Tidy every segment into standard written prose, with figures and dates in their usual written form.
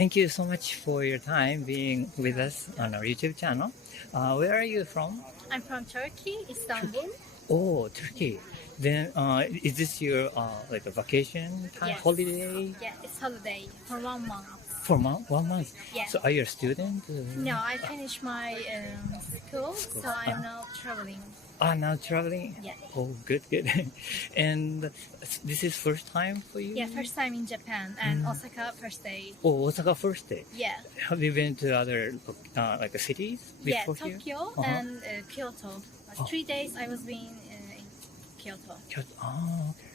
thank you so much for your time being with us on our YouTube channel. Where are you from? I'm from Turkey, Istanbul. Oh, Turkey. Then, is this your like a vacation time, Yes. holiday? Yeah, it's holiday for 1 month. For 1 month? Yeah. So are you a student? No, I finished my school, so I'm now traveling. Now traveling? Yeah. Oh, good. And this is first time for you? Yeah, first time in Japan and Osaka first day. Oh, Osaka first day. Yeah. Have you been to other like cities Yeah, before here? Tokyo and Kyoto. Like 3 days I was being in Kyoto. Kyoto. Oh, okay.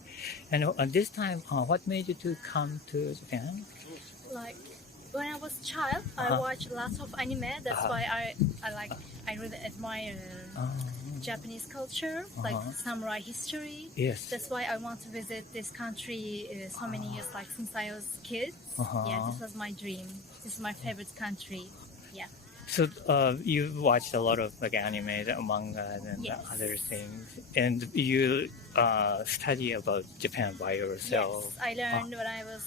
And this time, what made you to come to Japan? Like when I was a child, I watched lots of anime. That's why I really admire Japanese culture, like samurai history. Yes. That's why I want to visit this country so many years, like since I was a kid. Yeah, this was my dream. This is my favorite country. Yeah. So you watched a lot of like anime, manga, and Yes. other things, and you study about Japan by yourself. Yes, I learned when I was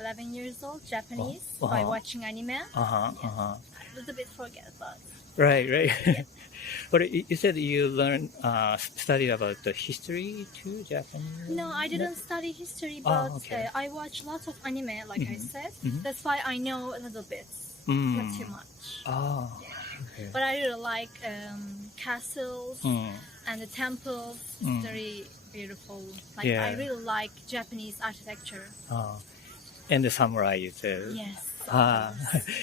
11 years old Japanese by watching anime. A little bit forget, but Right. Yeah. But you said you learned, studied about the history too, Japanese? no, I didn't study history, but okay. I watch lots of anime, like I said. That's why I know a little bit, not too much. Oh, okay. But I really like castles and the temples. It's very beautiful. Like Yeah. I really like Japanese architecture. Oh. And the samurai, you said? Yes. Ah.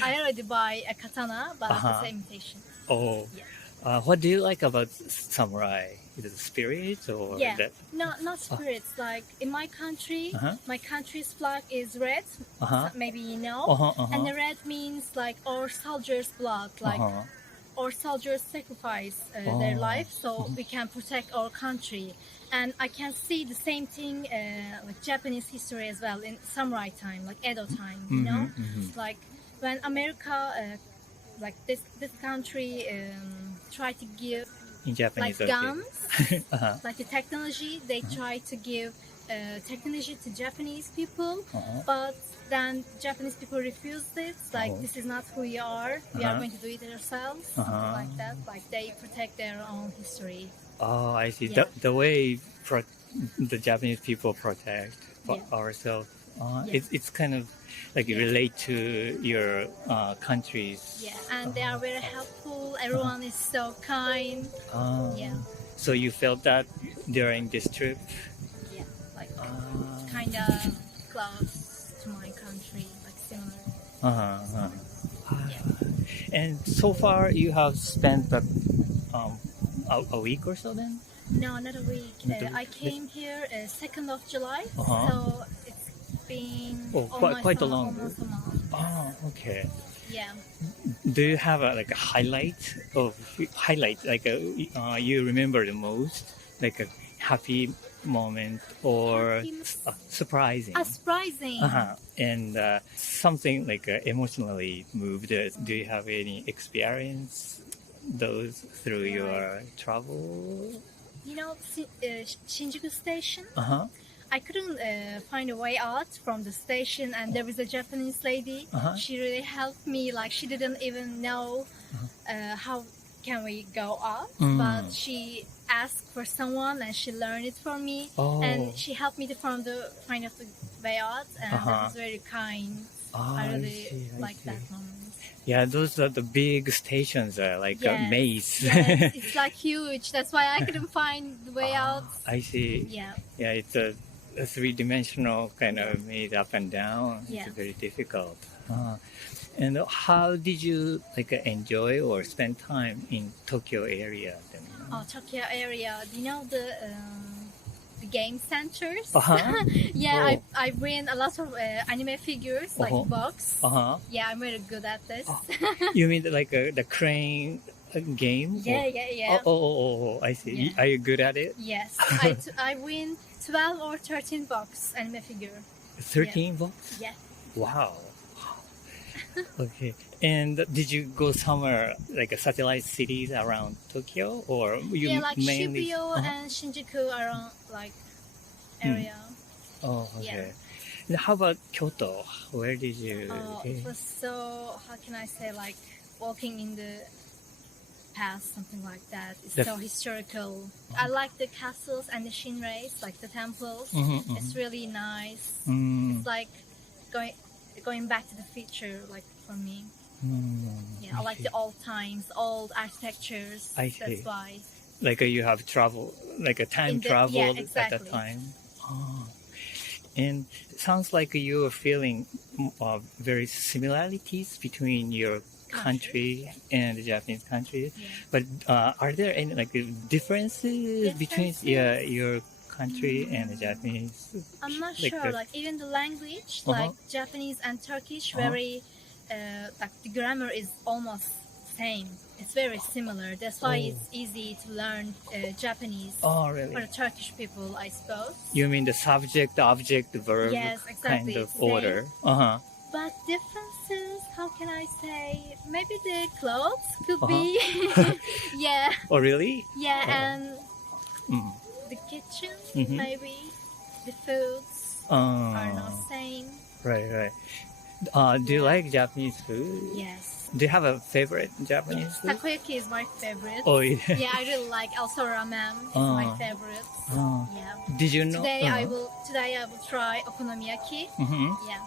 I already buy a katana, but it's an imitation. Oh. Yeah. What do you like about samurai? Is it the spirit or Yeah. that? No, not spirits. Like in my country, my country's flag is red. Maybe you know. And the red means like our soldiers' blood, like our soldiers sacrifice their life so we can protect our country. And I can see the same thing like Japanese history as well in samurai time, like Edo time. You know, like when America, like this country, tried to give In Japanese, like okay. guns, like the technology. They try to give technology to Japanese people, but then Japanese people refused it. Like this is not who we are. We are going to do it ourselves, something like that. Like they protect their own history. Oh, I see. Yeah. The way the Japanese people protect Yeah. ourselves, Yeah. it's kind of like relate to your country's. Yeah, and they are very helpful. Everyone is so kind. Yeah, So you felt that during this trip? yeah, like kind of close to my country, like similar. And so far, you have spent a week or so then? No, not a week. I came here 2nd of July, so it's been quite a long. almost a month. Oh, okay. Yeah. Do you have a highlight like you remember the most, like a happy moment or surprising? Surprising. And something like emotionally moved. Do you have any experience those through your travel? You know, Shinjuku Station? Uh-huh. I couldn't find a way out from the station, and there was a Japanese lady. She really helped me. Like she didn't even know how can we go out, but she asked for someone, and she learned it for me, and she helped me to find the way out, and that was very kind. I really like that moment. Yeah, those are the big stations, like a maze. Yes, it's like huge. That's why I couldn't find the way out. I see. Yeah. Yeah, it's a three-dimensional kind of made up and down. Yeah. It's very difficult. And how did you enjoy or spend time in Tokyo area? Then? Oh, Tokyo area. Do you know the game centers? Yeah, I win a lot of anime figures, like box. Yeah, I'm very good at this. You mean the crane game? Yeah. Oh, I see. Yeah. Are you good at it? Yes, I win 12 or 13 box anime figure. 13 bucks? Yeah. Wow. Okay. And did you go somewhere like a satellite cities around Tokyo, or you like mainly? Shibuya and Shinjuku around like area. Oh, okay. How about Kyoto? Where did you? It was so, how can I say, like walking in the past, something like that. It's so historical. I like the castles and the shinreis, like the temples. It's really nice. It's like going back to the future, like for me. Yeah, I like the old times, old architectures. I see. That's why. Like you have travel, like a time travel exactly. at that time. Oh. And it sounds like you are feeling very similarities between your country and the Japanese country. Yeah. But are there any like differences between your country and the Japanese? I'm not sure. Like even the language, like Japanese and Turkish, very like the grammar is almost same. It's very similar. That's why it's easy to learn Japanese for the Turkish people, I suppose. You mean the subject, object, verb kind of order? But differences, how can I say? Maybe the clothes could be. Yeah. Oh, really? Yeah, and the kitchen, maybe. The foods are not same. Right. Do you like Japanese food? Yes. Do you have a favorite Japanese food? Takoyaki is my favorite. Oh, yeah. Yeah, I really like also ramen. It's my favorite. Yeah. Did you know? Today I will try okonomiyaki. Yeah.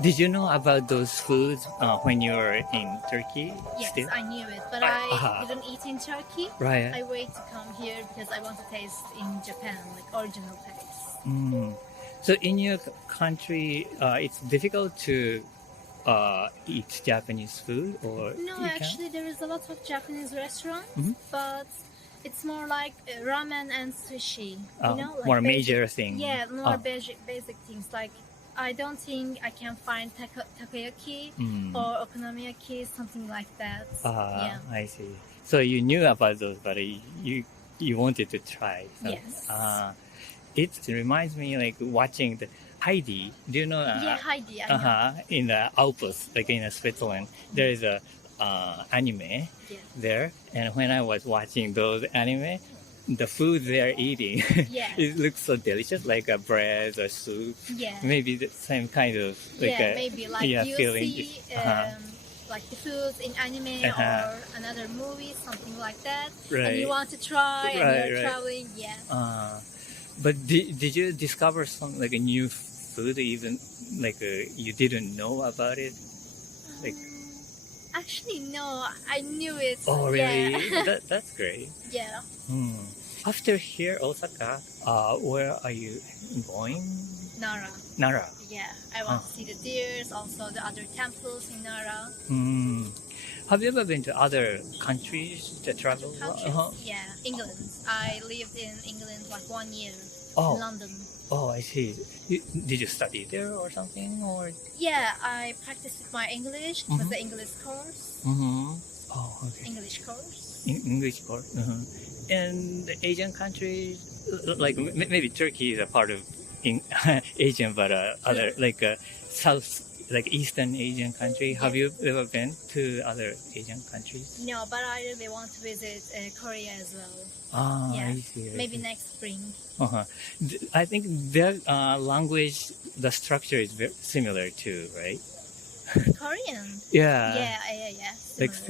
Did you know about those foods when you were in Turkey? Yes, still? I knew it, but I didn't eat in Turkey. Right. I wait to come here because I want to taste in Japan, like original taste. So in your country, it's difficult to eat Japanese food, or no? Actually, there is a lot of Japanese restaurants, but it's more like ramen and sushi. You know, like more major things. Yeah, more basic things. Like I don't think I can find takoyaki or okonomiyaki, something like that. Yeah. I see. So you knew about those, but you wanted to try. So, yes. It reminds me like watching the Heidi. Do you know? Yeah, Heidi. I know. In the Alps, like in Switzerland, there is a anime there, and when I was watching those anime, the food they're eating, it looks so delicious, like a bread or soup. Yeah. Maybe the same kind of like maybe like you feeling. See like the foods in anime or another movie, something like that, and you want to try, and you're traveling. Yeah. But did you discover some like a new food, even like you didn't know about it? Like actually, no, I knew it. Oh, really? Yeah. That's great. Yeah. After here, Osaka, where are you going? Nara. Yeah, I want to see the deers, also the other temples in Nara. Have you ever been to other countries to travel? Yeah, England. I lived in England like 1 year in London. Oh, I see. Did you study there or something? Or yeah, I practiced my English. It was the English course. Oh, okay. English course. English course. And the Asian countries, like maybe Turkey is a part of Asian, but other like South. Like Eastern Asian country. Have you ever been to other Asian countries? No, but I really want to visit Korea as well. I see. Maybe next spring. I think their language, the structure is very similar too, right? Korean. Yeah. Yeah.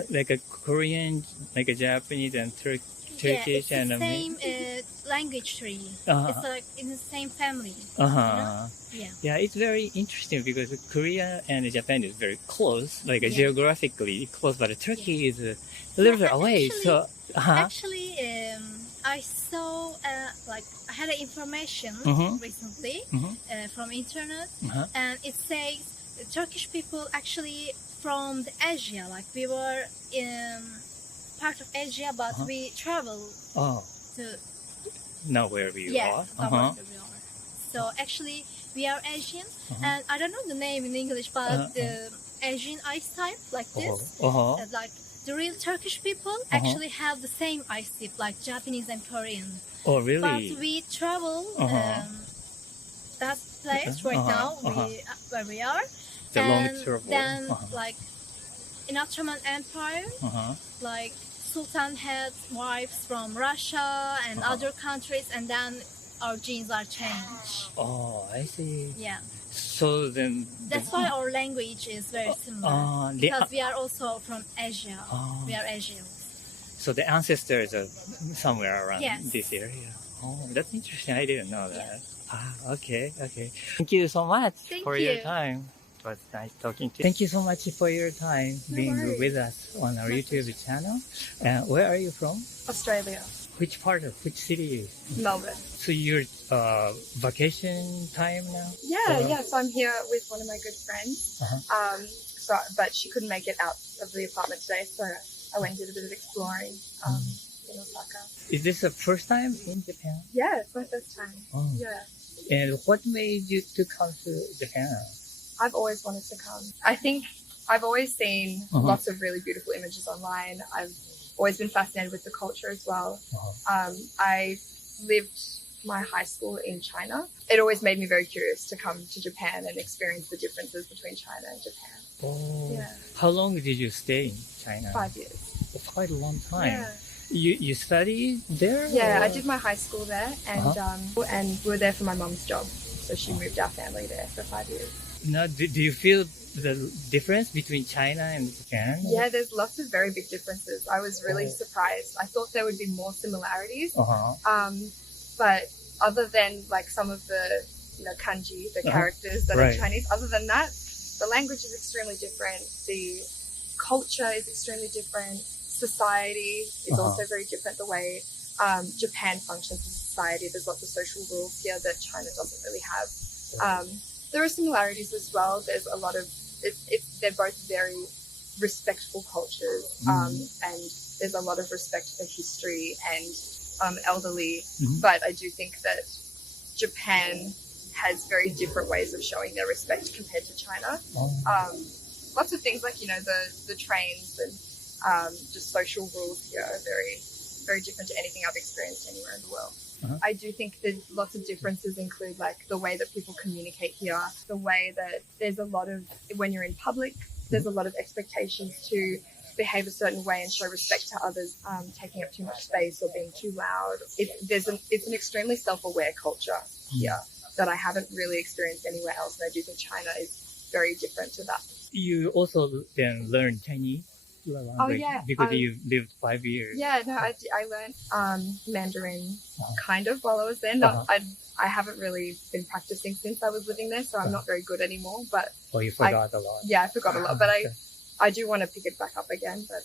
Like a Korean, like a Japanese and Turkish, it's and the same language tree. It's like in the same family. You know? Yeah, it's very interesting because Korea and Japan is very close, like geographically close, but Turkey is a little bit away. Actually, I saw like I had an information recently from internet, and it says Turkish people actually from the Asia, like we were in part of Asia, but we travel to not where we are. Where we are. So actually, we are Asian, and I don't know the name in English, but the Asian ice type like this, like the real Turkish people actually have the same ice type like Japanese and Korean. Oh, really? But we travel that place right now, where we are, and then like in Ottoman Empire, like Sultan had wives from Russia and other countries, and then our genes are changed. Oh, I see. Yeah. So then That's why our language is very similar. Because we are also from Asia. We are Asians. So the ancestors are somewhere around Yes. this area. Oh, that's interesting. I didn't know that. Yes. Okay. Thank you so much for your you. time. It was nice talking to you. Thank you so much for your time being with us on our YouTube channel. Where are you from? Australia. Which city? Melbourne. So your vacation time now? Yeah. So I'm here with one of my good friends. But she couldn't make it out of the apartment today, so I went and did a bit of exploring in Osaka. Is this the first time in Japan? Yeah, it's my first time. Oh. Yeah. And what made you to come to Japan? I've always wanted to come. I think I've always seen lots of really beautiful images online. I've always been fascinated with the culture as well. I lived my high school in China. It always made me very curious to come to Japan and experience the differences between China and Japan. Oh. Yeah. How long did you stay in China? 5 years. Quite a long time. Yeah. You studied there? Yeah, or? I did my high school there, and we were there for my mum's job. So she moved our family there for 5 years. Now, do you feel the difference between China and Japan? Yeah, there's lots of very big differences. I was really surprised. I thought there would be more similarities. But other than like some of the kanji, the characters that are Chinese, other than that, the language is extremely different. The culture is extremely different. Society is also very different. The way Japan functions as a society, there's lots of social rules here that China doesn't really have. There are similarities as well. There's a lot of they're both very respectful cultures, and there's a lot of respect for history and elderly. But I do think that Japan has very different ways of showing their respect compared to China. Lots of things like the trains and just social rules here are very, very different to anything I've experienced anywhere in the world. I do think that lots of differences include like the way that people communicate here, the way that there's a lot of, when you're in public, there's a lot of expectations to behave a certain way and show respect to others, taking up too much space or being too loud. It's an extremely self-aware culture here that I haven't really experienced anywhere else, and I do think China is very different to that. You also then learned Chinese language because you lived 5 years. Yeah, no, I learned Mandarin kind of while I was there. I haven't really been practicing since I was living there, so I'm not very good anymore. But you forgot a lot. Yeah, I forgot a lot, but I do want to pick it back up again. But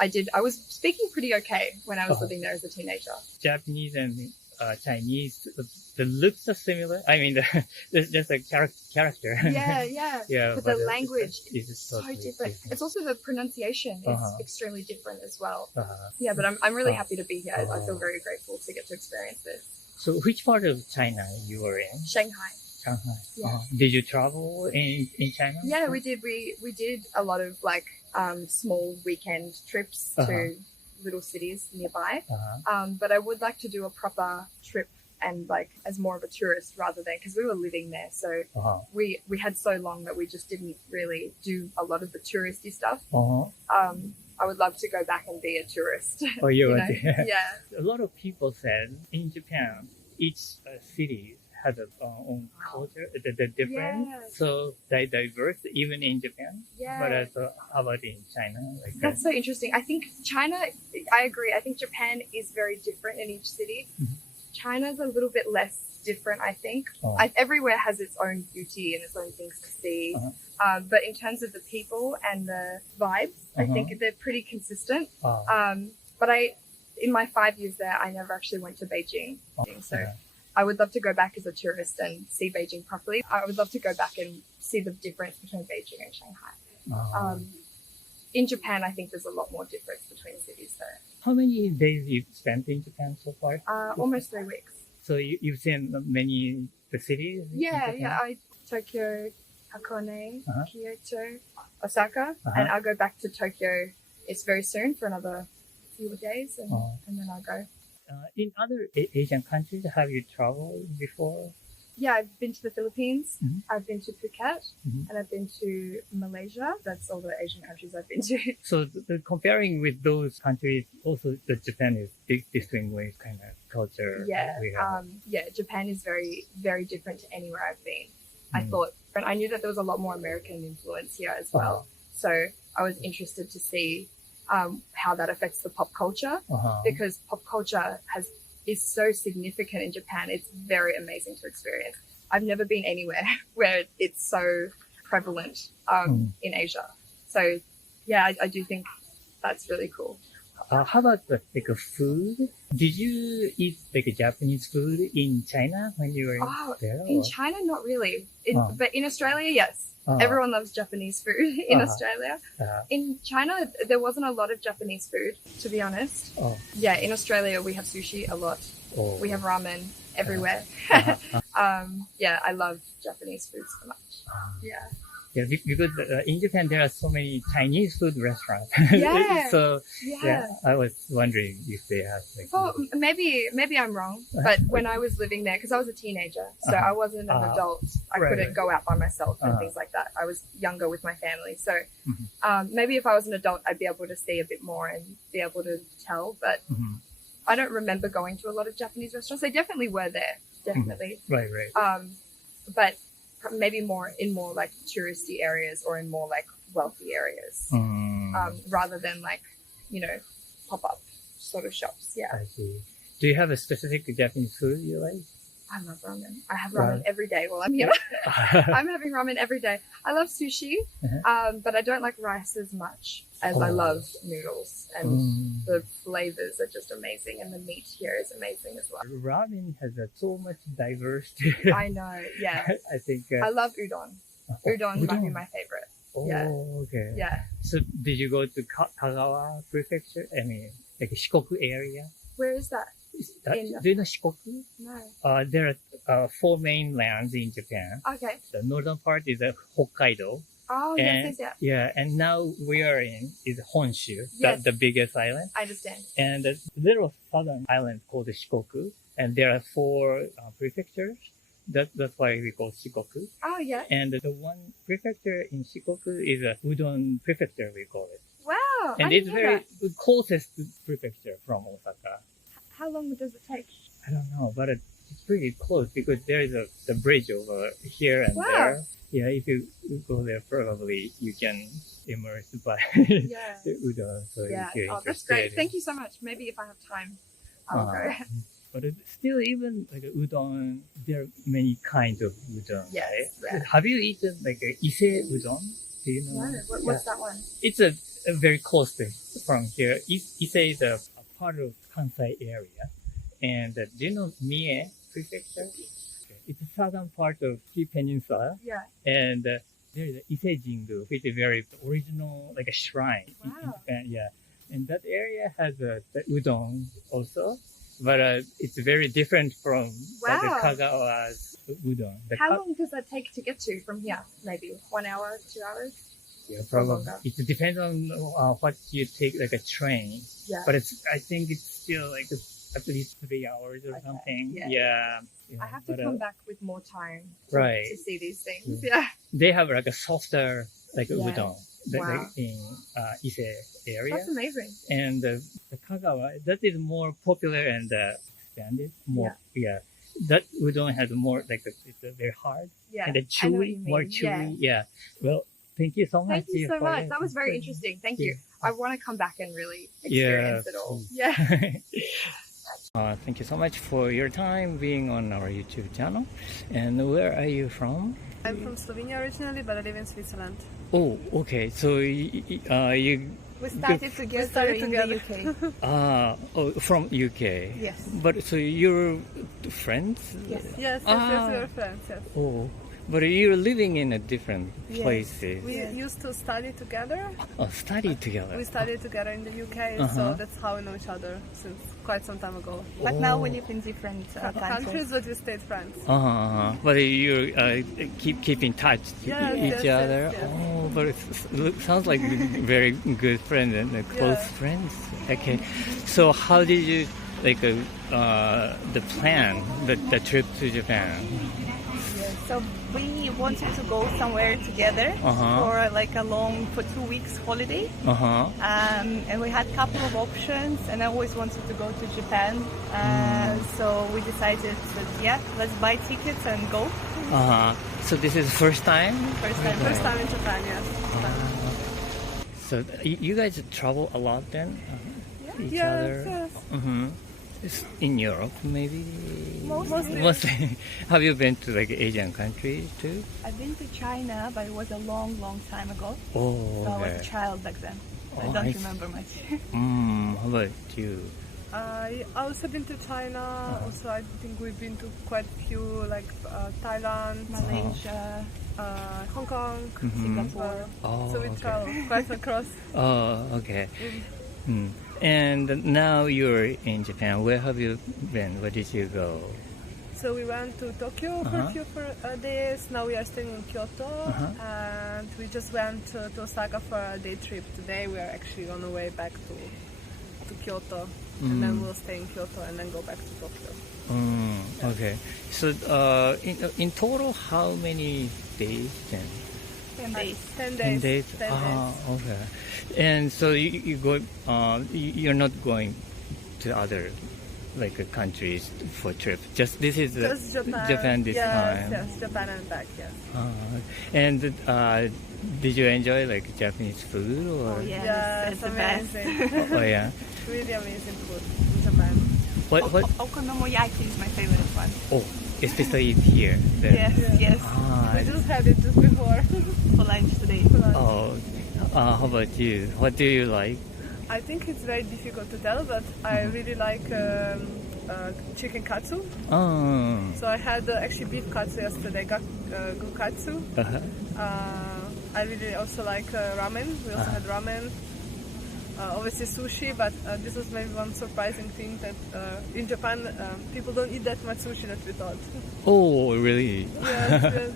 I was speaking pretty okay when I was living there as a teenager. Japanese and Chinese, the looks are similar. I mean, there's just a character. Yeah. But the language is so totally different. It's also the pronunciation is extremely different as well. Yeah, but I'm really happy to be here. I feel very grateful to get to experience this. So which part of China you were in? Shanghai. Yeah. Did you travel in China? Yeah, we did. We did a lot of like small weekend trips to little cities nearby. But I would like to do a proper trip and like as more of a tourist rather than, because we were living there, so we had so long that we just didn't really do a lot of the touristy stuff. I would love to go back and be a tourist. Oh, Yeah. A lot of people said in Japan, each city has its own culture, the difference. Yeah. So they diverse even in Japan. Yeah. But how about in China? That's so interesting. I think China, I agree. I think Japan is very different in each city. China's a little bit less different, I think. Everywhere has its own beauty and its own things to see. But in terms of the people and the vibes, I think they're pretty consistent. But in my 5 years there, I never actually went to Beijing. So I would love to go back as a tourist and see Beijing properly. I would love to go back and see the difference between Beijing and Shanghai. In Japan, I think there's a lot more difference between cities there. How many days you've spent in Japan so far? Almost 3 weeks. So you've seen many the cities? Tokyo, Hakone, Kyoto, Osaka, and I'll go back to Tokyo. It's very soon for another few days, and then I'll go. In other Asian countries, have you traveled before? Yeah, I've been to the Philippines, I've been to Phuket, and I've been to Malaysia. That's all the Asian countries I've been to. So comparing with those countries, also the Japan is distinguished kind of culture. Yeah, Japan is very, very different to anywhere I've been. I thought, and I knew that there was a lot more American influence here as well. So I was interested to see how that affects the pop culture, because pop culture is so significant in Japan. It's very amazing to experience. I've never been anywhere where it's so prevalent in Asia. So yeah, I do think that's really cool. How about like food? Did you eat like Japanese food in China when you were there? In China, not really. But in Australia, yes. Everyone loves Japanese food in Australia. In China, there wasn't a lot of Japanese food, to be honest. Yeah, in Australia, we have sushi a lot. We have ramen everywhere. Yeah, I love Japanese food so much. Yeah. Yeah, because in Japan there are so many Chinese food restaurants. Yeah. So yeah, I was wondering if they have like. Well, maybe I'm wrong, but when I was living there, because I was a teenager, so I wasn't an adult. I couldn't go out by myself and things like that. I was younger with my family, so maybe if I was an adult, I'd be able to see a bit more and be able to tell. But I don't remember going to a lot of Japanese restaurants. They definitely were there, definitely. Right. But maybe more in more like touristy areas or in more like wealthy areas, rather than like, pop-up sort of shops. Yeah. I see. Do you have a specific Japanese food you like? I love ramen. I have ramen every day while I'm here. I'm having ramen every day. I love sushi, but I don't like rice as much as I love noodles. And the flavors are just amazing, and the meat here is amazing as well. Ramen has so much diverse. I know, yeah. I think. I love udon. Udon might be my favorite. Okay. Yeah. So did you go to Kagawa Prefecture? I mean, like Shikoku area? Where is that? Do you know Shikoku? No. There are 4 main lands in Japan. Okay. The northern part is Hokkaido. Oh, and, yes. Yeah, and now we are in is Honshu, the biggest island. I understand. And a little southern island called Shikoku, and there are 4 prefectures. That's why we call Shikoku. Oh, yeah. And the one prefecture in Shikoku is a Udon prefecture, we call it. Wow. And it's very closest prefecture from Osaka. How long does it take? I don't know, but it's pretty close because there is the bridge over here and there. Yeah, if you go there, probably you can immerse by the udon. So if you're interested. That's great. Thank you so much. Maybe if I have time, I'll go. But still, even like udon, there are many kinds of udon. Yes. Right? Yeah. Have you eaten like a ise udon? Do you know? No. What's that one? It's a very close to from here. Ise is a part of Kansai area. And do you know Mie Prefecture? It's the southern part of Ski Peninsula. Yeah. And there is Ise Jingu, which is very original, like a shrine in Japan. Yeah. And that area has the udon also. But it's very different from the Kagawa's udon. How long does that take to get to from here? Maybe 1 hour, 2 hours? Yeah, probably. It depends on what you take, like a train. Yeah. But I think it's still like at least 3 hours or something. Yeah. I have to come back with more time to see these things. Yeah. They have like a softer udon Wow. in Ise area. That's amazing. And the Kagawa, that is more popular and expanded. That udon has more it's very hard and chewy, more chewy. Yeah. Well, thank you so much. Thank you so much. That was very interesting. Thank you. I want to come back and really experience it all. Yeah. Thank you so much for your time being on our YouTube channel. And where are you from? I'm from Slovenia originally, but I live in Switzerland. Oh, okay. So you we started together in the UK. From UK. Yes. But so you're friends? Yes, we're friends. Yes. Oh, but you're living in a different places. We used to study together. Study together. We studied together in the UK, so that's how we know each other since quite some time ago. But now we live in different countries, but we stayed friends. But you keep in touch with each other. Yes. Oh, but it sounds like very good friends and close friends. Okay, so how did you the plan the trip to Japan? So we wanted to go somewhere together for 2 weeks holiday. And we had a couple of options, and I always wanted to go to Japan. So we decided that let's buy tickets and go. So this is first time? First time in Japan, yes. So you guys travel a lot then? Each other? Yes. Mm-hmm. In Europe, maybe? Mostly. Have you been to like Asian countries too? I've been to China, but it was a long, long time ago. Oh, So I was okay. a child back then. I Oh, don't I see. remember much. How about you? I also been to China. Also, I think we've been to quite a few, like Thailand, Malaysia, Hong Kong, Singapore. Oh, So we okay. travel quite across. Oh, okay. And now you're in Japan. Where have you been? Where did you go? So we went to Tokyo for a few days. Now we are staying in Kyoto, and we just went to Osaka for a day trip. Today we are actually on the way back to Kyoto, and then we'll stay in Kyoto and then go back to Tokyo. Okay. So in total, how many days then? 10 days. 10 days. 10 days. 10 days. Okay. And so you go. You're not going to other like countries for trip. Just this is Just Japan. Japan this time. Yes, Japan and back. Yes. And did you enjoy like Japanese food or? Oh, yeah, Yes, that's the best. amazing. Oh yeah. Really amazing food in Japan. What? Okonomiyaki is my favorite one. Oh, especially here. There. Yes. We just had it just before. For lunch today. Oh, how about you? What do you like? I think it's very difficult to tell, but I really like chicken katsu. Oh. So I had actually beef katsu yesterday, gukatsu. I really also like ramen. We also had ramen. Obviously sushi, but this was maybe one surprising thing that in Japan people don't eat that much sushi that we thought. Oh, really? Yes.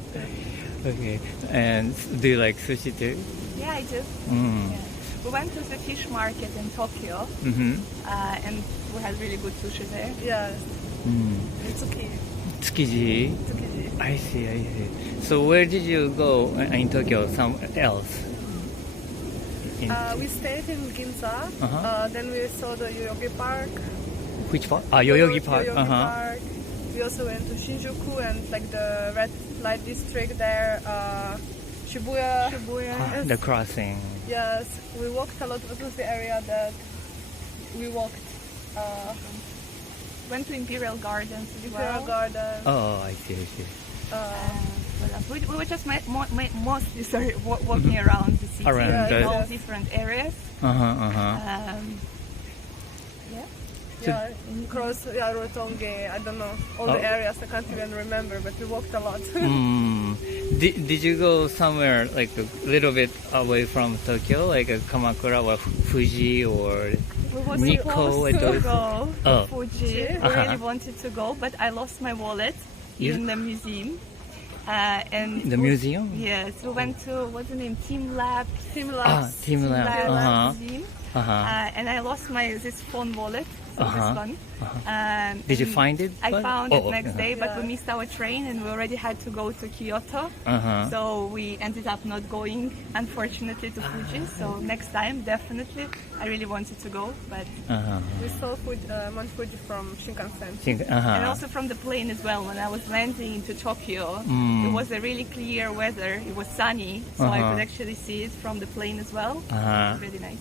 Okay. And do you like sushi too? Yeah, I do. Mm. Yeah. We went to the fish market in Tokyo, and we had really good sushi there. Yes. It's okay. Tsukiji. Tsukiji. I see. So where did you go in Tokyo? Somewhere else? We stayed in Ginza. Then we saw the Yoyogi Park. Which part? Yoyogi Park. Yoyogi Park. We also went to Shinjuku and like the red light district there. Shibuya. Yes. The crossing. Yes, we walked a lot. What was the area that we walked? Went to Imperial Gardens as Imperial well. Garden. Oh, I see. We were just mostly walking around the city Around in the- all different areas. Yeah, across Rotonge. I don't know all the areas. I can't even remember, but we walked a lot. Did you go somewhere like a little bit away from Tokyo, like Kamakura or Fuji or We were Nikko? supposed to go to Oh. Fuji. We really wanted to go, but I lost my wallet in the museum. And The museum? Yes, we went to, what's the name? Team Lab. Team Lab. Museum. Uh-huh. And I lost this phone wallet. So this one. Did you and find it? I found it next okay. day, but we missed our train and we already had to go to Kyoto. So we ended up not going, unfortunately, to Fuji. So next time, definitely, I really wanted to go, but We saw Mount Fuji from Shinkansen. and also from the plane as well. When I was landing into Tokyo, it was a really clear weather. It was sunny, so I could actually see it from the plane as well. It was really nice.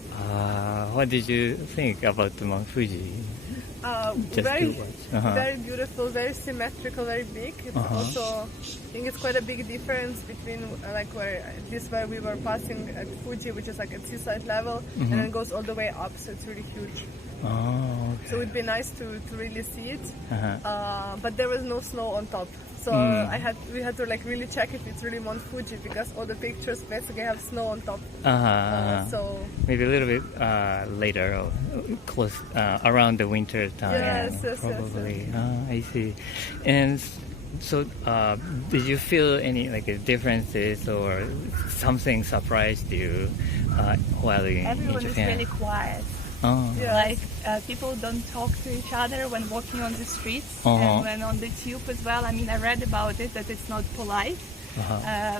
What did you think about the Mount Fuji? Just Very, to watch. very beautiful, very symmetrical, very big. It's also, I think it's quite a big difference between like where we were passing at Fuji, which is like at seaside level, and then it goes all the way up, so it's really huge. Oh, okay. So it would be nice to really see it, but there was no snow on top. So we had to like really check if it's really Mount Fuji because all the pictures basically have snow on top. So maybe a little bit later, or close around the winter time. Yes, probably. I see. And so, did you feel any like differences or something surprised you while in Everyone is Japan? really quiet. Like people don't talk to each other when walking on the streets and when on the tube as well. I mean, I read about it that it's not polite,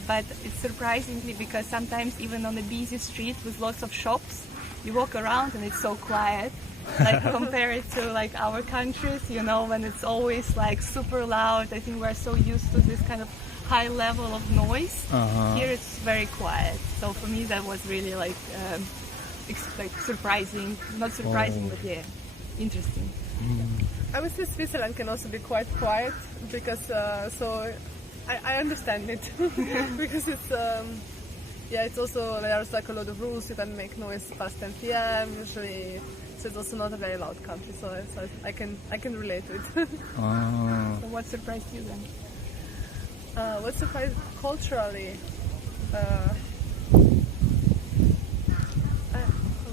but it's surprisingly because sometimes even on a busy street with lots of shops, you walk around and it's so quiet. Like compare it to like our countries, you know, when it's always like super loud. I think we're so used to this kind of high level of noise. Here it's very quiet. So for me that was really like surprising. Not surprising, but yeah, interesting. I would say Switzerland can also be quite quiet because I understand it because it's it's also there's like a lot of rules. You can make noise past 10 p.m. usually, so it's also not a very loud country. So I can relate to it. So what surprised you then? What surprised culturally?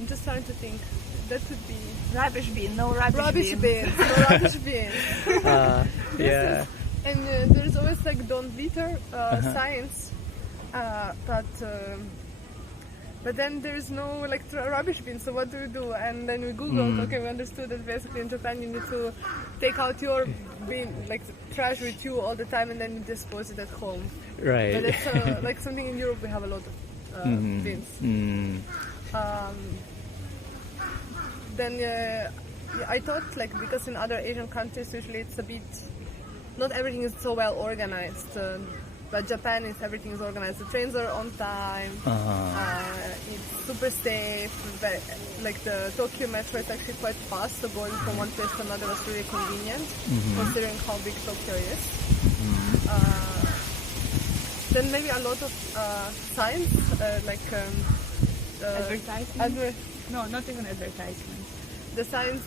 I'm just trying to think. That would be rubbish bin. No rubbish bin. No rubbish bin. Yeah. And there's always like don't litter signs, but then there is no like rubbish bin. So what do we do? And then we Googled. Okay, we understood that basically in Japan you need to take out your bin, like trash with you all the time, and then you dispose it at home. Right. But it's like something in Europe we have a lot of bins. Then I thought like because in other Asian countries usually it's a bit, not everything is so well organized, but Japan is everything is organized. The trains are on time. It's super safe. Like the Tokyo metro is actually quite fast, so going from one place to another was really convenient, considering how big Tokyo is. Then maybe a lot of signs like advertisement. No, not even advertisement. The signs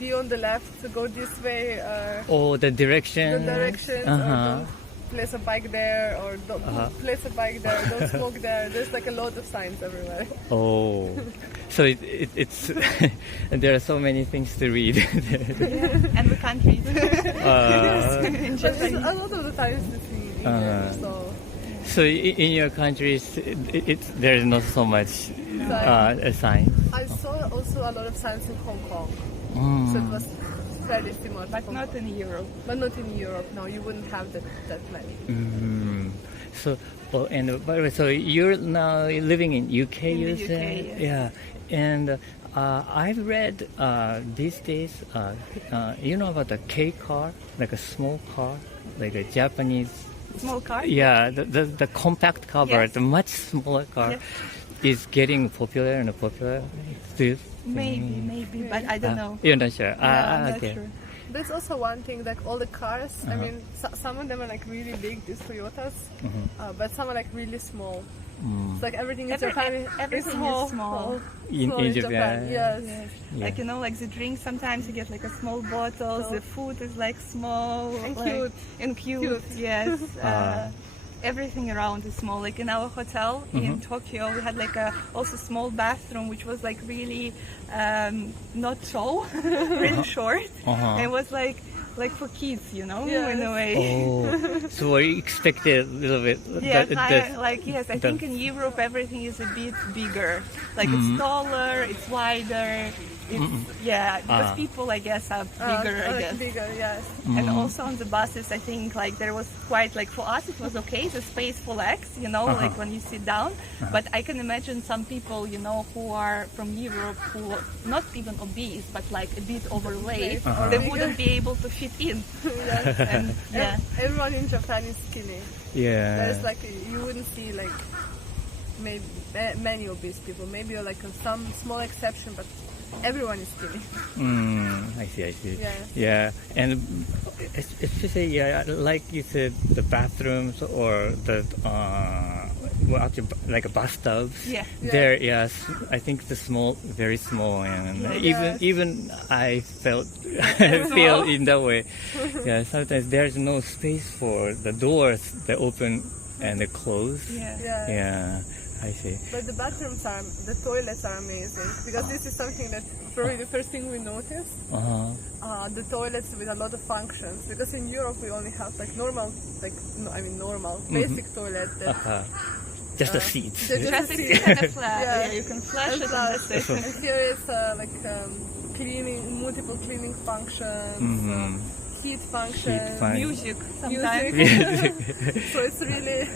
be on the left, go this way. The direction. The directions. Or don't place a bike there, or don't place a bike there. Don't smoke there. There's like a lot of signs everywhere. Oh, so it's there are so many things to read. And we can't read. In Japan. A lot of the times it's in English, So in your countries, there's not so much signs. I saw also a lot of signs in Hong Kong, so it was fairly similar. But not in Europe. But not in Europe. No, you wouldn't have that many. So, and by the way, so you're now living in UK, you said? Yes. Yeah, and I've read these days, you know about the K car, like a small car, like a Japanese. Small car? Yeah, the compact car, Yes. the much smaller car, is getting popular and popular. Maybe, but I don't know. You're not sure? I'm not Okay. sure. There's also one thing, like all the cars, I mean, some of them are like really big, these Toyotas, but some are like really small. It's like everything in Japan everything is is small. In Japan. Yes. Yeah. Like, like the drinks, sometimes you get like a small bottles, the food is like small. And like, cute. Yes. Everything around is small. Like in our hotel in Tokyo, we had like a also small bathroom, which was like really not tall, really short. And it was like for kids, in a way. Oh, so we expected a little bit. Yes, I think in Europe everything is a bit bigger. Like it's taller, it's wider. Because people, I guess, are bigger. I guess. Bigger, yes. And also on the buses, I think like there was quite like for us it was okay, the space for legs, like when you sit down. But I can imagine some people, who are from Europe who are not even obese, but like a bit overweight, they wouldn't be able to fit in. Yes. And everyone in Japan is skinny. Yeah. There's like you wouldn't see like maybe many obese people. Maybe like some small exception, but everyone is skinny. I see. Yes. Yeah, and especially like you said, the bathrooms or the like bathtubs. Yeah. There, yes, I think the small, very small, and even I feel in that way. Yeah, sometimes there's no space for the doors that open and they close. Yeah. I see. But the toilets are amazing, because this is something that probably the first thing we noticed. The toilets with a lot of functions, because in Europe we only have like normal, basic toilet. Just the seats. Just a seat and a flat. Yeah, you can flush it and that's it. And here is cleaning, multiple cleaning functions. heat function, music sometimes. So it's really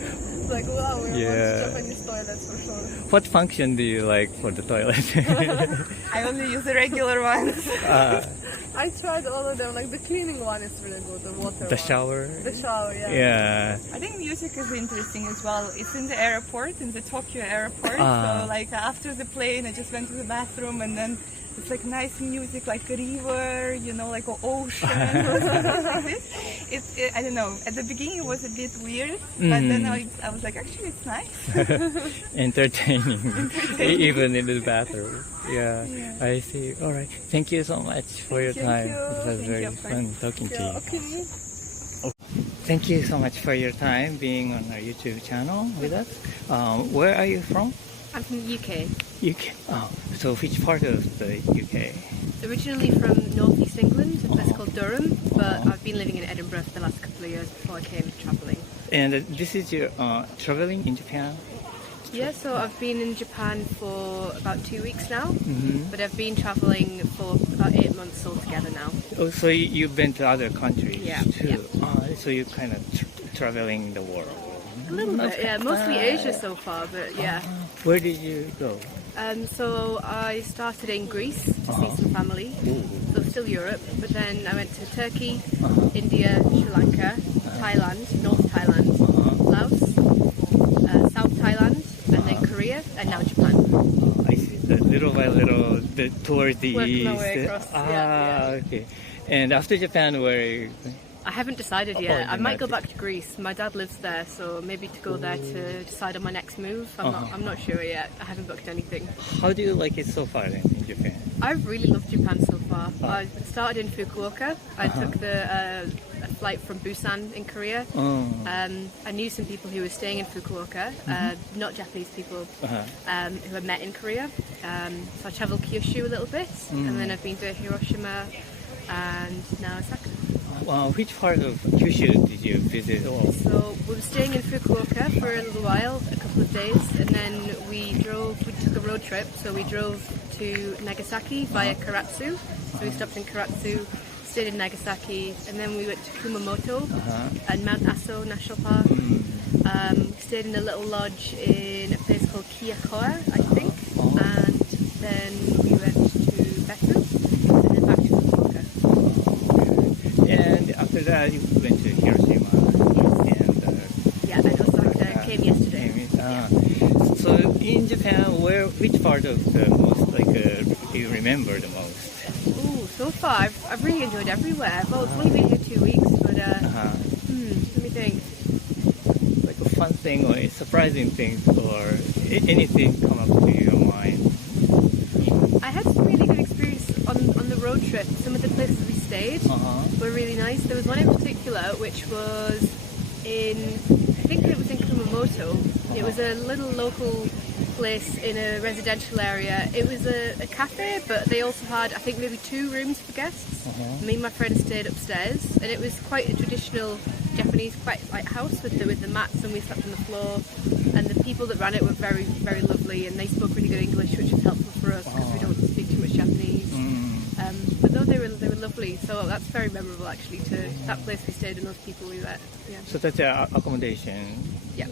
like, wow, we want Japanese toilets for sure. What function do you like for the toilet? I only use the regular ones. I tried all of them. Like the cleaning one is really good. The water. The one. shower. The shower, yeah. Yeah. I think music is interesting as well. It's in the airport, in the Tokyo airport. So like after the plane, I just went to the bathroom, and then it's like nice music, like a river, you know, like an ocean. I don't know. At the beginning, it was a bit weird, but then I was like, actually, it's nice. Entertaining. Even in the bathroom. Yeah, I see. All right. Thank you so much for your time. It was very fun talking to you. Okay. Thank you so much for your time being on our YouTube channel with us. Where are you from? I'm from the UK. UK. Oh, so which part of the UK? Originally from northeast England, a place called Durham, but I've been living in Edinburgh for the last couple of years before I came travelling. And this is your traveling in Japan? Yeah, so I've been in Japan for about 2 weeks now, but I've been travelling for about 8 months altogether now. Oh, so you've been to other countries too? Yeah. So you're kind of traveling the world? A little bit, yeah. Mostly Asia so far, but yeah. Where did you go? So I started in Greece to see some family, so still Europe, but then I went to Turkey, India, Sri Lanka, Thailand, North Thailand, Laos, South Thailand, and then Korea, and now Japan. I see. Little by little, towards the Working east. my way across, Okay. And after Japan, where? I haven't decided yet. I might go back to Greece. My dad lives there, so maybe to go there to decide on my next move. I'm not sure yet. I haven't booked anything. How do you like it so far then, in Japan? I've really loved Japan so far. I started in Fukuoka. I took a flight from Busan in Korea. I knew some people who were staying in Fukuoka, not Japanese people, who I met in Korea. So I travelled Kyushu a little bit, and then I've been to Hiroshima and now Osaka. Which part of Kyushu did you visit? So we were staying in Fukuoka for a little while, a couple of days, and then we took a road trip, so we drove to Nagasaki via Karatsu. So we stopped in Karatsu, stayed in Nagasaki, and then we went to Kumamoto and Mount Aso National Park. Stayed in a little lodge in a place called Kiyakoa, I think, and then we went to Betu, and then back to Fukuoka. And after that, you went to Hiroshima. And Osaka came yesterday. So in Japan, which part of the most do you remember the most? Ooh, so far I've really enjoyed everywhere. Well, it's only been here 2 weeks, but let me think. Like a fun thing or a surprising thing, or anything come up to your mind? I had some really good experience on the road trip. Some of the places we stayed were really nice. There was one in particular which was I think it was in Kumamoto. It was a little local place in a residential area. It was a cafe, but they also had, I think, maybe 2 rooms for guests. Me and my friend stayed upstairs, and it was quite a traditional Japanese house with the mats, and we slept on the floor. And the people that ran it were very, very lovely, and they spoke really good English, which was helpful for us because we don't speak too much Japanese. But no, they were lovely. So that's very memorable, actually. To that place we stayed and those people we met. Yeah. So that's accommodation. Yeah.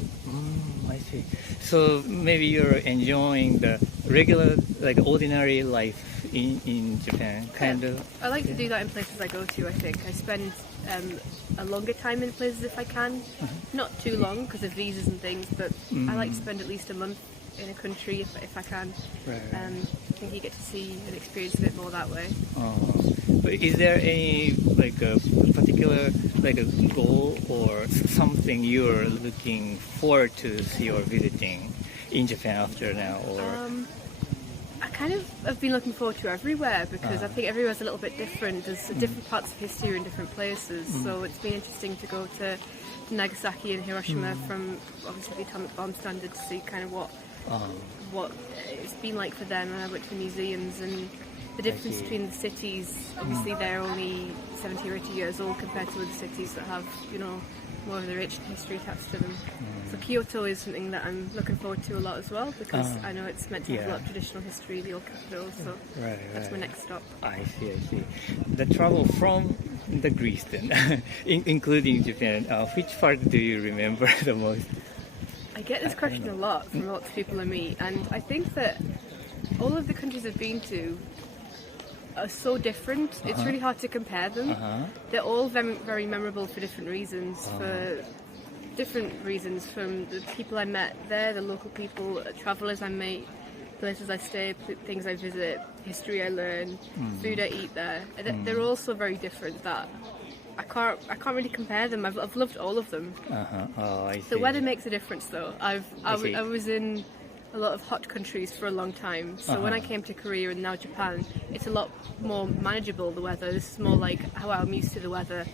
I see. So maybe you're enjoying the regular, ordinary life in Japan, kind of. I like to do that in places I go to. I think I spend a longer time in places if I can. Not too long because of visas and things, but I like to spend at least a month in a country if I can. Right. I think you get to see and experience a bit more that way. But is there any a particular a goal or something you're looking forward to see or visiting in Japan after now? Or I kind of have been looking forward to everywhere because I think everywhere's a little bit different. There's different parts of history in different places, so it's been interesting to go to Nagasaki and Hiroshima from obviously the atomic bomb standard to see kind of what it's been like for them. And I went to museums and the difference between the cities. Obviously they're only 70 or 80 years old compared to other cities that have more of the rich history attached to them. So Kyoto is something that I'm looking forward to a lot as well, because I know it's meant to have a lot of traditional history, the old capital, so that's my next stop. I see. The travel from the Greece then, including Japan, which part do you remember the most? I get this question a lot from lots of people I meet, and I think that all of the countries I've been to are so different. It's really hard to compare them. They're all very, very memorable for different reasons. From the people I met there, the local people, travellers I meet, places I stay, things I visit, history I learn, food I eat there. They're all so very different that I can't really compare them. I've loved all of them. I see. The weather makes a difference though. I was in a lot of hot countries for a long time, so when I came to Korea and now Japan, it's a lot more manageable, the weather. This is more like how I'm used to the weather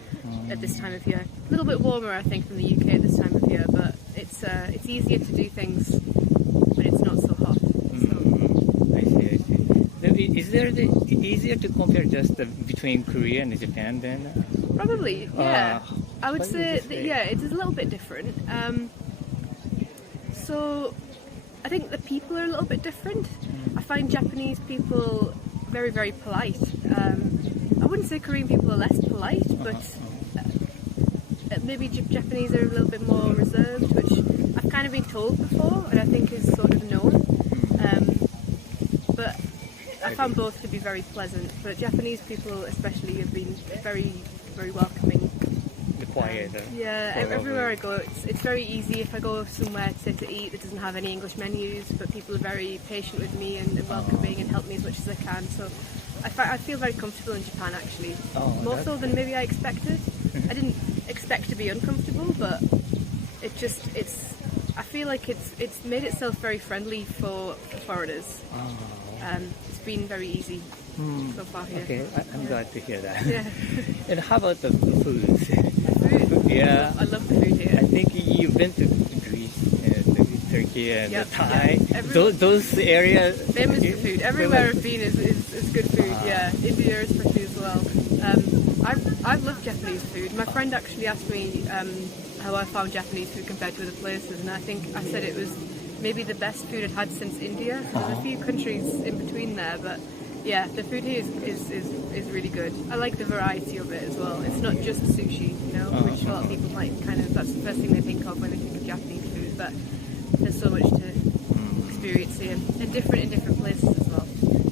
at this time of year. A little bit warmer I think than the UK at this time of year, but it's easier to do things when it's not so hot. I see. Then is there easier to compare just between Korea and Japan then? Probably, yeah. I would say that, it is a little bit different. So I think the people are a little bit different. I find Japanese people very, very polite. I wouldn't say Korean people are less polite, but maybe Japanese are a little bit more reserved, which I've kind of been told before, and I think is sort of known. But I found both to be very pleasant. But Japanese people especially have been very, very welcoming. Quiet. Everywhere I go, it's very easy. If I go somewhere to eat that doesn't have any English menus, but people are very patient with me and welcoming and help me as much as I can. So I feel very comfortable in Japan actually, more so than maybe I expected. I didn't expect to be uncomfortable, but I feel like it's made itself very friendly for foreigners. It's been very easy so far here. Okay, I'm glad to hear that. Yeah. And how about the foods? Yeah, I love the food here. I think you've been to Greece and Turkey and Thai. Those areas famous for food. Everywhere I've been is good food. Yeah, India especially as well. I've loved Japanese food. My friend actually asked me how I found Japanese food compared to other places, and I think I said it was maybe the best food I'd had since India. There's a few countries in between there, but yeah, the food here is really good. I like the variety of it as well. It's not just sushi, which a lot of people might that's the first thing they think of when they think of Japanese food, but there's so much to experience here, and different in different places as well.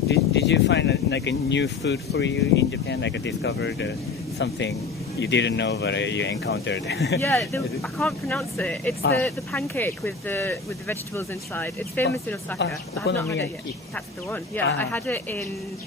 Did you find a new food for you in Japan, discovered something you didn't know but you encountered? Yeah, I can't pronounce it. It's the pancake with the vegetables inside. It's famous in Osaka. I have not had it yet. That's the one. Yeah, I had it in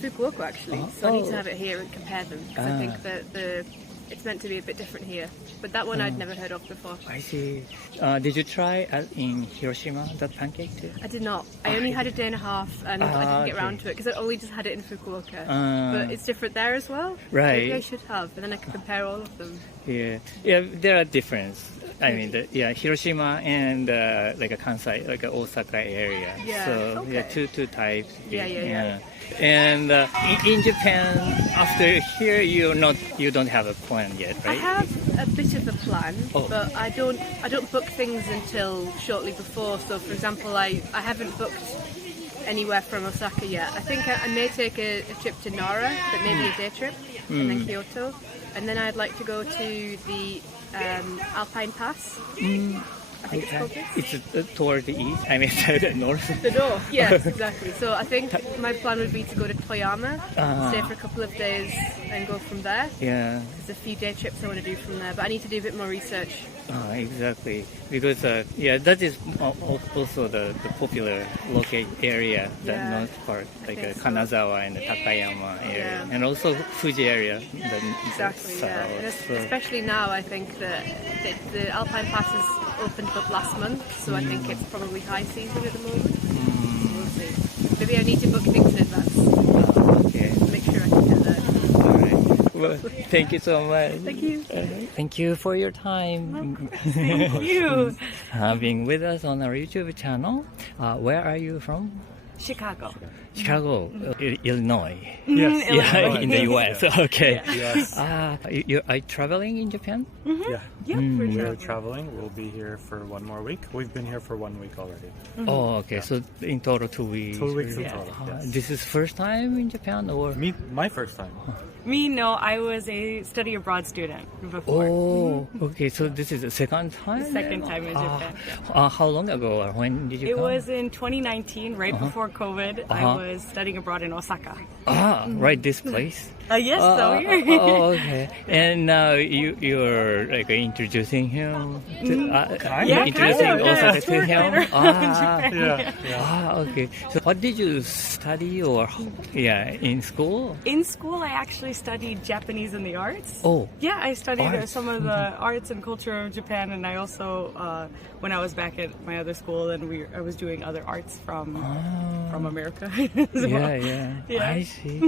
Fukuoka actually. So I need to have it here and compare them, because I think that it's meant to be a bit different here. But that one I'd never heard of before. I see. Did you try in Hiroshima, that pancake too? I did not. I only had a day and a half, and I didn't get around to it because I only just had it in Fukuoka. But it's different there as well. Right. Maybe I should have, and then I can compare all of them. Yeah, there are differences. I mean, Hiroshima and a Kansai, Osaka area. Yeah. So two types. Yeah. And in Japan, after here, you don't have a plan yet, right? I have a bit of a plan, but I don't book things until shortly before. So, for example, I haven't booked anywhere from Osaka yet. I think I may take a trip to Nara, but maybe a day trip, and then Kyoto, and then I'd like to go to the Alpine Pass. I think it's called this. It's toward the east. I mean, the north. The north, yes, exactly. So I think my plan would be to go to Toyama, stay for a couple of days, and go from there. Yeah. There's a few day trips I want to do from there, but I need to do a bit more research. Exactly, because that is also the popular local area, the north part, Kanazawa and the Takayama area, and also Fuji area. Exactly, yeah. And especially now, I think that the Alpine Pass has opened up last month, so I think it's probably high season at the moment. We'll see. Maybe I need to book things in advance. Okay. Make sure I can get there. Well, thank you so much. Thank you. Thank you for your time. Thank you. Being with us on our YouTube channel. Where are you from? Chicago. Chicago, Illinois. Yes. Yeah, in the U.S. Okay. Yes. Are you traveling in Japan? Yeah, We for are sure. traveling. We'll be here for one more week. We've been here for 1 week already. Oh, okay. So in total 2 weeks. 2 weeks in Yeah. total. Yes. This is first time in Japan or? My first time. Me, no, I was a study abroad student before. Oh, okay. So this is the second time? Second time in Japan. How long ago or when did you It come? was in 2019, right before COVID. I was studying abroad in Osaka. Right, this place? Yes, so here. Oh, okay. And now you're like introducing him to, Yeah, introducing kind of, Osaka yeah. to him? Yeah. Okay. So what did you study or, in school? In school, I actually studied Japanese and the arts. Oh. Yeah, I studied Arts. some of the arts and culture of Japan, and I also, when I was back at my other school, and I was doing other arts from America. as well. Yeah. I see.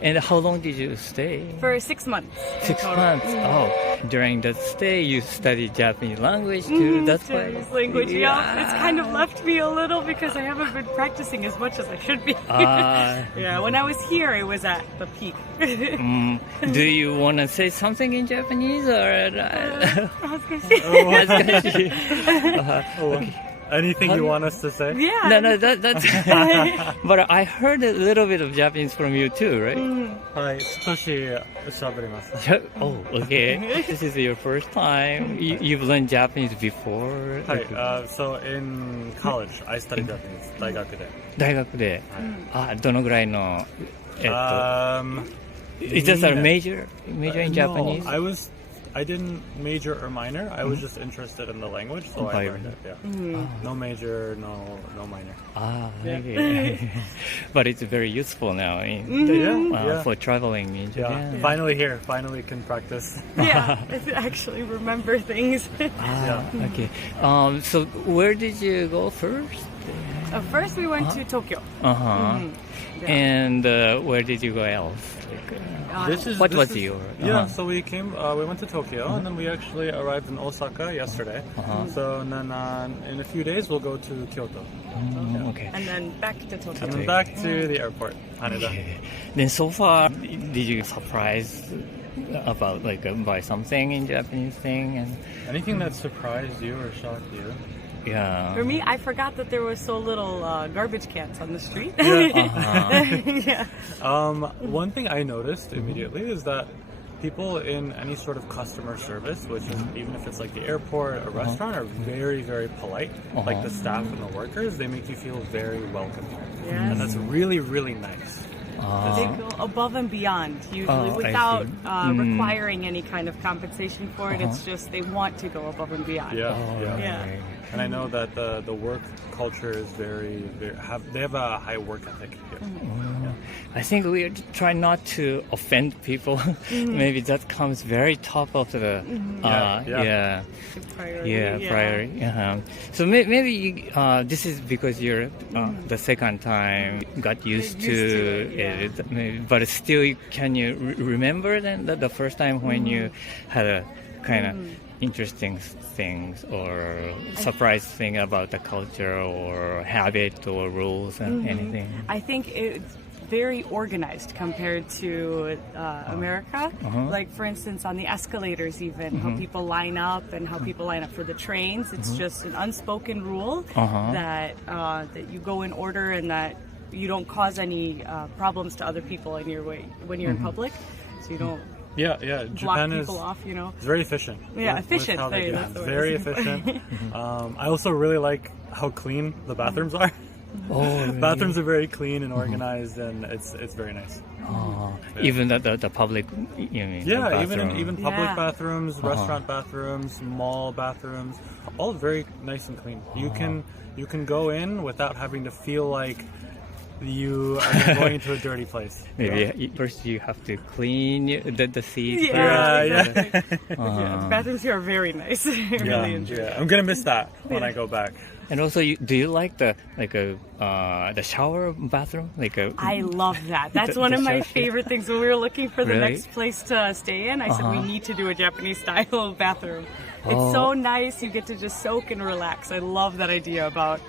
And how long did you stay? For 6 months. in 6 total. months. Oh, during that stay, you studied Japanese language too. That's why. Japanese language. Yeah, it's kind of left me a little because I haven't been practicing as much as I should be. Yeah, when I was here, it was at the peak. Do you want to say something in Japanese or? Anything you want us to say? Yeah. No, that's. But I heard a little bit of Japanese from you too, right? Hi, 少し喋ります。 Oh, okay. This is your first time. You've learned Japanese before. So in college, I studied Japanese. 大学で。大学で。どのぐらいのIs this a major in Japanese? No, I didn't major or minor. I was just interested in the language, so I learned it. Yeah. No major, no minor. Okay. But it's very useful now for traveling in Japan. Yeah. Finally here. Finally can practice. Yeah, I actually remember things. Okay. So where did you go first? First, we went to Tokyo. And where did you go else? What was your? So we went to Tokyo, and then we actually arrived in Osaka yesterday. So and then in a few days we'll go to Kyoto. Okay. And then back to Tokyo. And then back to the airport, Haneda. Okay. Then so far, did you surprised about by something in Japanese thing and? Anything that surprised you or shocked you? Yeah. For me, I forgot that there was so little garbage cans on the street. One thing I noticed immediately is that people in any sort of customer service, which is even if it's like the airport, a restaurant, are very, very polite. Like the staff and the workers, they make you feel very welcome here. Yes. And that's really, really nice. They go above and beyond, usually, without requiring any kind of compensation for it. It's just they want to go above and beyond. Yeah. And I know that the work culture is very they have a high work ethic here. I think we try not to offend people. Maybe that comes very top of the priority. So maybe this is because you're the second time got used to it. Maybe, but still, can you remember then the first time when you had a kind of interesting things or surprise thing about the culture or habit or rules and anything? I think it's very organized compared to America. Like, for instance, on the escalators even, how people line up and how people line up for the trains. It's just an unspoken rule that you go in order and that you don't cause any problems to other people in your way when you're in public. So you don't block people off, you know. It's very efficient. Yeah, efficient. Very efficient. I also really like how clean the bathrooms are. Bathrooms are very clean and organized, and it's very nice. Even the public, you mean? Yeah, even public bathrooms, restaurant bathrooms, mall bathrooms, all very nice and clean. You can go in without having to feel like you are going into a dirty place. Maybe first you have to clean the seats. Bathrooms here are very nice. I really enjoy it. I'm gonna miss that when I go back. And also, do you like the the shower bathroom, like a. I love that. That's one of my favorite things. When we were looking for the Really? next place to stay in, I said we need to do a Japanese style bathroom. It's so nice. You get to just soak and relax. I love that idea about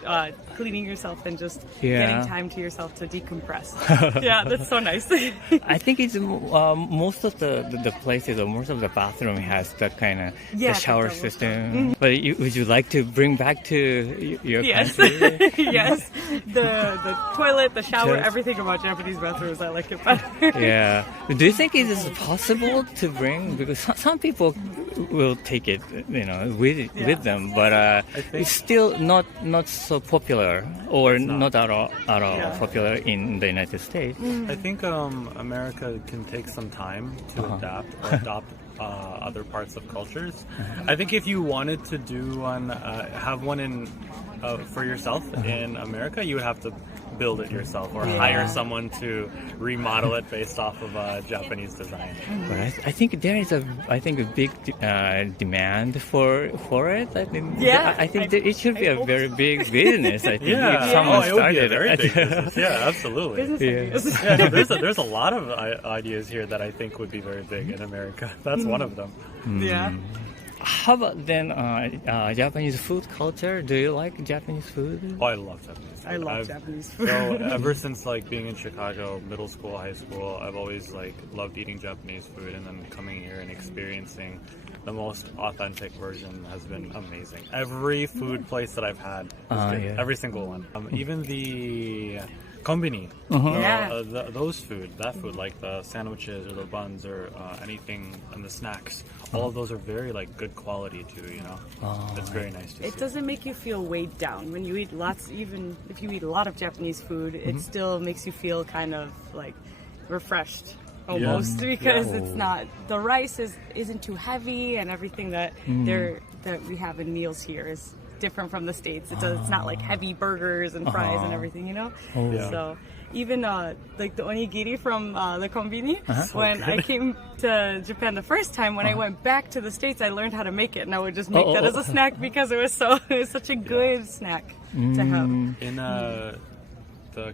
cleaning yourself and just getting time to yourself to decompress. Yeah, that's so nice. I think it's most of the places or most of the bathroom has that kind of the shower system. But would you like to bring back to your country? Yes. The toilet, the shower, everything about Japanese bathrooms, I like it better. Yeah. Do you think it is possible to bring? Because some people will take it, with them, but it's still not so popular or not at all popular in the United States. I think America can take some time to adapt or adopt other parts of cultures. I think if you wanted to do one, have one in for yourself in America, you would have to build it yourself or hire someone to remodel it based off of Japanese design. But I think there is a big demand for it. I think it should be a very big business. I think if someone it would be a started very it. big business. Yeah, absolutely. There's a lot of ideas here that I think would be very big in America. That's one of them. Yeah. How about then Japanese food culture? Do you like Japanese food? Oh, I love Japanese food. I love Japanese food. So ever since being in Chicago, middle school, high school, I've always loved eating Japanese food, and then coming here and experiencing the most authentic version has been amazing. Every food place that I've had is good. Every single one. Even the kombini, that food, like the sandwiches or the buns or anything, and the snacks, all of those are very good quality too. It's very nice to see. It doesn't make you feel weighed down when you eat lots. Even if you eat a lot of Japanese food, it still makes you feel kind of refreshed almost because it's not, the rice isn't too heavy, and everything that we have in meals here is different from the States. It's not like heavy burgers and fries and everything, So even the onigiri from the kombini, when I came to Japan the first time, when I went back to the States, I learned how to make it, and I would just make that as a snack because it was such a good snack to have. In the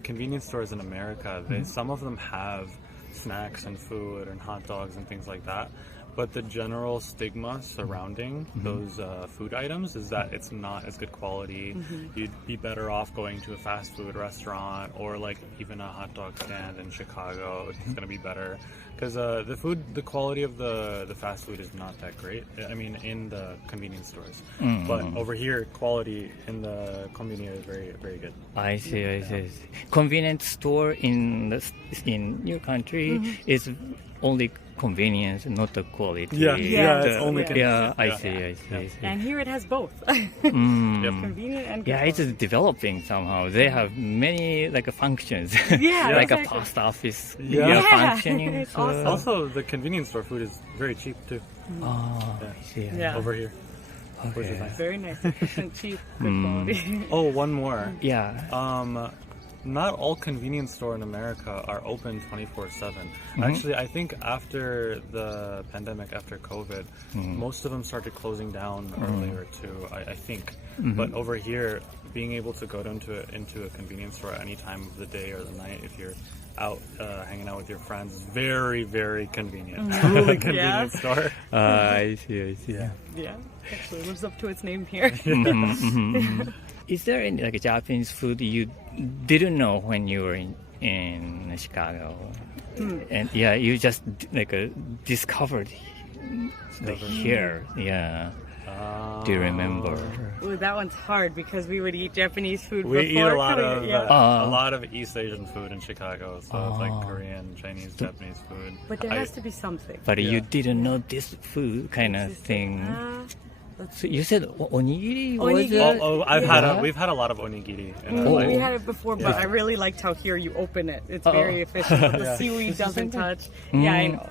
convenience stores in America, some of them have snacks and food and hot dogs and things like that. But the general stigma surrounding those food items is that it's not as good quality. You'd be better off going to a fast food restaurant or even a hot dog stand in Chicago. It's going to be better because the quality of the fast food is not that great. I mean, in the convenience stores, but over here, quality in the kombini is very, very good. I see. Convenience store in your country is only convenience, not the quality. It's only convenience. I see. And here it has both. Convenient and good. Yeah, it's developing somehow. They have many functions. Yeah, a post office functioning. It's awesome. Also, the convenience store food is very cheap too. I see. Over here. Which is Okay. nice. Very nice, efficient, cheap, good quality. Oh, one more. Yeah. Not all convenience stores in America are open 24/7. Actually, I think after the pandemic, after COVID, most of them started closing down earlier too, I think. But over here, being able to go into a convenience store at any time of the day or the night, if you're out hanging out with your friends, is very, very convenient. Truly convenient store. I see. Yeah, actually lives up to its name here. Is there any Japanese food you didn't know when you were in Chicago? And you just discovered here. Yeah. Do you remember? Ooh, that one's hard because we would eat Japanese food We before. eat a Uh-huh. lot of East Asian food in Chicago, so it's Korean, Chinese, Japanese food. But there has to be something. But you didn't know this food kind of thing. So you said onigiri? We've had a lot of onigiri in our life. We had it before, but I really liked how here you open it. It's very efficient. The seaweed doesn't touch. Yeah, I know.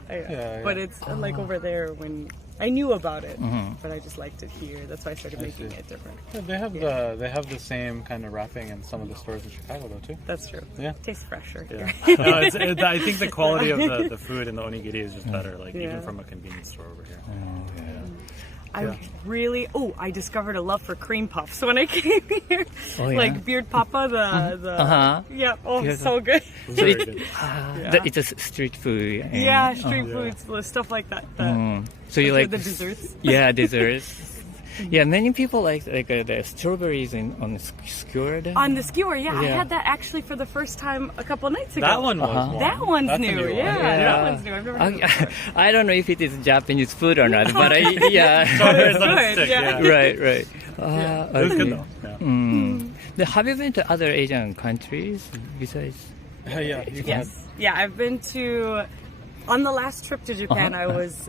But it's over there when I knew about it, but I just liked it here. That's why I started making it different. Yeah, they have the same kind of wrapping in some of the stores in Chicago though too. That's true. Yeah. Tastes fresher here. I think the quality of the food in the onigiri is just better, even from a convenience store over here. I discovered a love for cream puffs when I came here. Like Beard Papa, so good. So it's a street food. And, street foods, stuff like that. So you like the desserts? Yeah, desserts. Yeah, many people like the strawberries on the skewered. On the skewer, I had that actually for the first time a couple nights ago. That one was That one's That's new. That one's new. I've never had it. I don't know if it is Japanese food or not, but Strawberries on a stick, right. It was good though. Have you been to other Asian countries besides? Yeah, I've been to. On the last trip to Japan, I was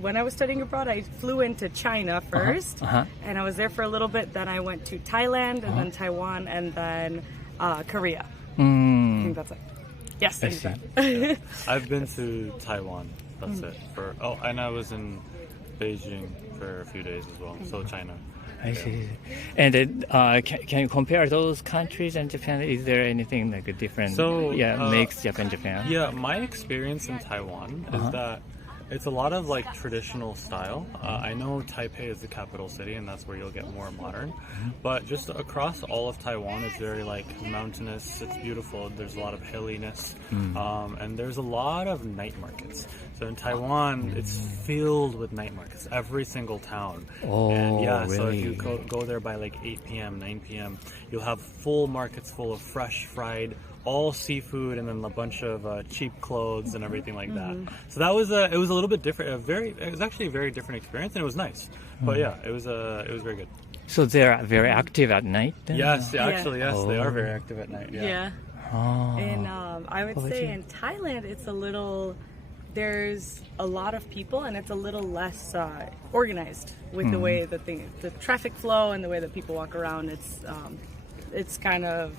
when I was studying abroad. I flew into China first, and I was there for a little bit. Then I went to Thailand, and then Taiwan, and then Korea. I think that's it. Yes, I see. I've been to Taiwan. That's it. And I was in Beijing for a few days as well. So China. I see. And then, can you compare those countries and Japan? Is there anything like a different? Makes Japan. Yeah, my experience in Taiwan is that it's a lot of like traditional style. I know Taipei is the capital city, and that's where you'll get more modern. But just across all of Taiwan, it's very like mountainous. It's beautiful. There's a lot of hilliness, and there's a lot of night markets. So in Taiwan, it's filled with night markets. Every single town. Really? So if you go there by like 8 p.m., 9 p.m., you'll have full markets full of fresh, fried, all seafood, and then a bunch of cheap clothes and everything like that. So that was it was a little bit different. It was actually a very different experience, and it was nice. But it was very good. So they're very active at night then? Yes, actually, yes, they are very active at night. And I would say in Thailand, it's a little. There's a lot of people, and it's a little less organized with the way that the traffic flow and the way that people walk around. It's kind of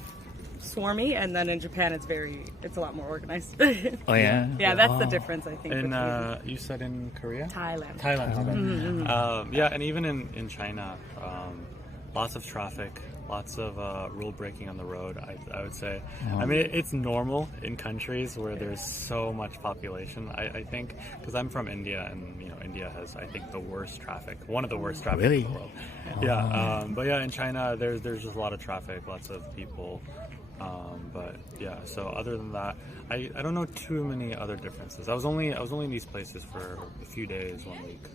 swarmy, and then in Japan it's a lot more organized. Yeah, that's the difference, I think. And you said in Korea? Thailand. And even in China, lots of traffic, lots of rule breaking on the road, I would say. I mean, it's normal in countries where there's so much population. I think, because I'm from India, and India has, I think, the worst traffic, one of the worst traffic in the world. But in China, there's just a lot of traffic, lots of people. So other than that, I don't know too many other differences. I was only in these places for a few days, 1 week.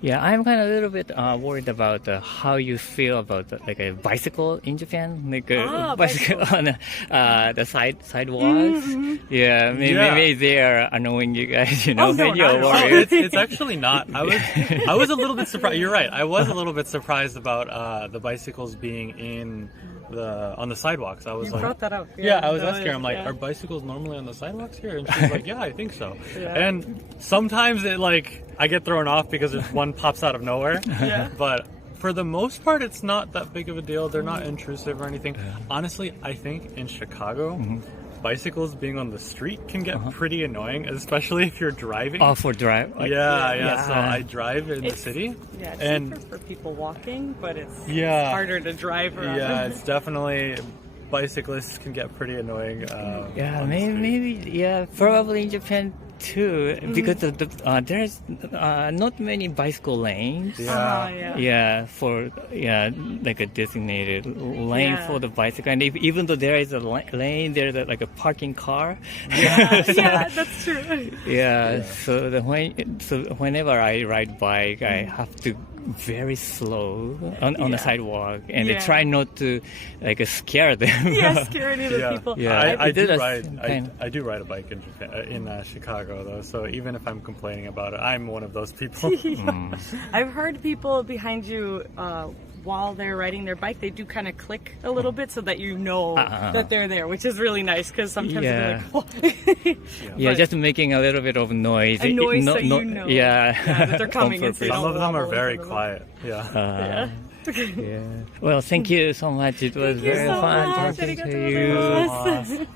Yeah, I'm kind of a little bit worried about how you feel about like a bicycle in Japan, like a bicycle on the sidewalks. Yeah, maybe they're annoying you guys, when you're worried. It's actually not. I was a little bit surprised. You're right. I was a little bit surprised about the bicycles being on the sidewalks. I was brought that up. I was asking her, I'm like, are bicycles normally on the sidewalks here? And she's like, yeah, I think so. And sometimes I get thrown off because there's one pops out of nowhere. But for the most part, it's not that big of a deal. They're not intrusive or anything. Honestly, I think in Chicago, bicycles being on the street can get pretty annoying, especially if you're driving. Oh, for drive? So I drive in the city. Yeah, it's and safer for people walking, but it's harder to drive around. Yeah, it's definitely... Bicyclists can get pretty annoying. Probably in Japan too, because there's not many bicycle lanes. For like a designated lane for the bicycle, and even though there is a lane, there's like a parking car. That's true. So whenever I ride bike, I have to very slow on the sidewalk, and I try not to scare them. Scare any of the people. I do ride a bike in Japan, in Chicago though, so even if I'm complaining about it, I'm one of those people. I've heard people behind you while they're riding their bike, they do kind of click a little bit so that that they're there, which is really nice, because sometimes they're like, just making a little bit of noise. So that they're coming. Some of them are very quiet. Well, thank you so much. It was very fun talking to you.